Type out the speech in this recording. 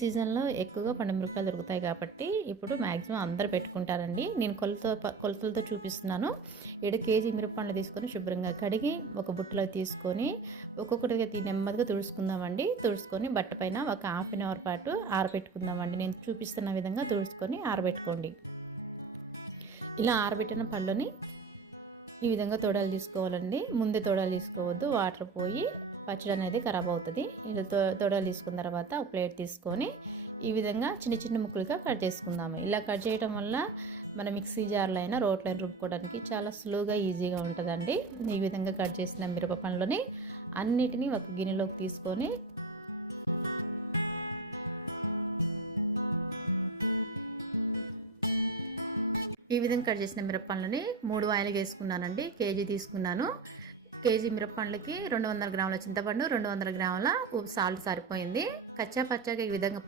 సీజన్లో ఎక్కువగా పండు మిరపకాయలు దొరుకుతాయి కాబట్టి ఇప్పుడు మ్యాక్సిమం అందరూ పెట్టుకుంటారండి. నేను కొలతలతో చూపిస్తున్నాను. 7 కేజీ మిరపపండ్లు తీసుకొని శుభ్రంగా కడిగి ఒక బుట్టలో తీసుకొని ఒక్కొక్కటిగా నెమ్మదిగా తుడుచుకుందామండి. తుడుచుకొని బట్ట పైన ఒక హాఫ్ అన్ అవర్ పాటు ఆరబెట్టుకుందామండి. నేను చూపిస్తున్న విధంగా తుడుచుకొని ఆరబెట్టుకోండి. ఇలా ఆరబెట్టిన పళ్ళని ఈ విధంగా తొడాలు తీసుకోవాలండి. ముందే తొడాలు తీసుకోవద్దు, వాటర్ పోయి పచ్చడి అనేది ఖరాబ్ అవుతుంది. ఇలా తొడాలు తీసుకున్న తర్వాత ఒక ప్లేట్ తీసుకొని ఈ విధంగా చిన్న చిన్న ముక్కలుగా కట్ చేసుకుందాము. ఇలా కట్ చేయడం వల్ల మన మిక్సీ జార్లో అయినా రోట్లో అయినా రుబ్బుకోవడానికి చాలా స్లోగా ఈజీగా ఉంటుందండి. ఈ విధంగా కట్ చేసిన మిరప పండ్లని అన్నిటినీ ఒక గిన్నెలోకి తీసుకొని ఈ విధంగా కట్ చేసిన మిరపపండ్లని 3 వాయిలుగా వేసుకున్నానండి. కేజీ తీసుకున్నాను. కేజీ మిరపపండ్లకి 200 గ్రాముల చింతపండు, 200 గ్రాముల సాల్ట్ సరిపోయింది. కచ్చా పచ్చాగా ఈ విధంగా